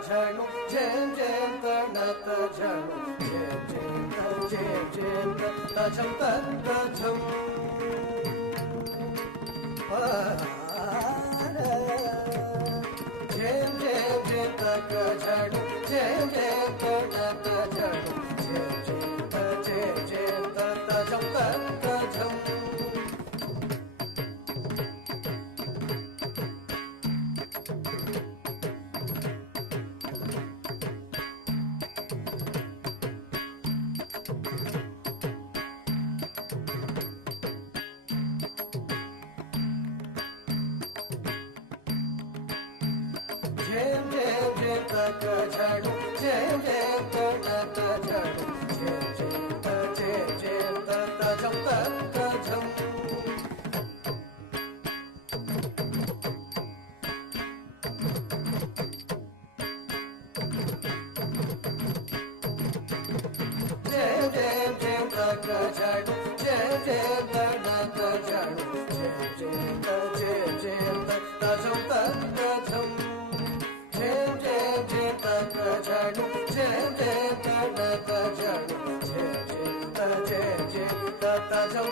ಝಣು ಜೇಂ ಜೇಂ ತಣತ ಝಣು ಜೇಂ ಜೇಂ ತಜಂ ತಜಂ ಜೇಂ ಜೇಂ ಜೇಂ ತಕ ಝಣು ಜೇಂ ಜೇಂ ತಣತ ಝಣು ಜೇಂ ಜೇಂ ತಜಂ ತಜಂ ಜೇಂ ಜೇಂ ಜೇಂ ತಕ ಝಣು ಜೇಂ ಜೇಂ ತಣತ ಝಣು ಜೇಂ ಜೇಂ ತಜಂ ತಜಂ ಜೇಂ ಜೇಂ ಜೇಂ ತಕ ಝಣು ಜೇಂ ಜೇಂ ತಣತ ಝಣು ಜೇಂ ತಜಂ ತಜಂ ಜೇಂ ಜೇಂ ಜೇಂ ತಕ ಝಣು ಜೇಂ ಜೇಂ ತಣತ ಝಣು ಜೇಂ ತಜಂ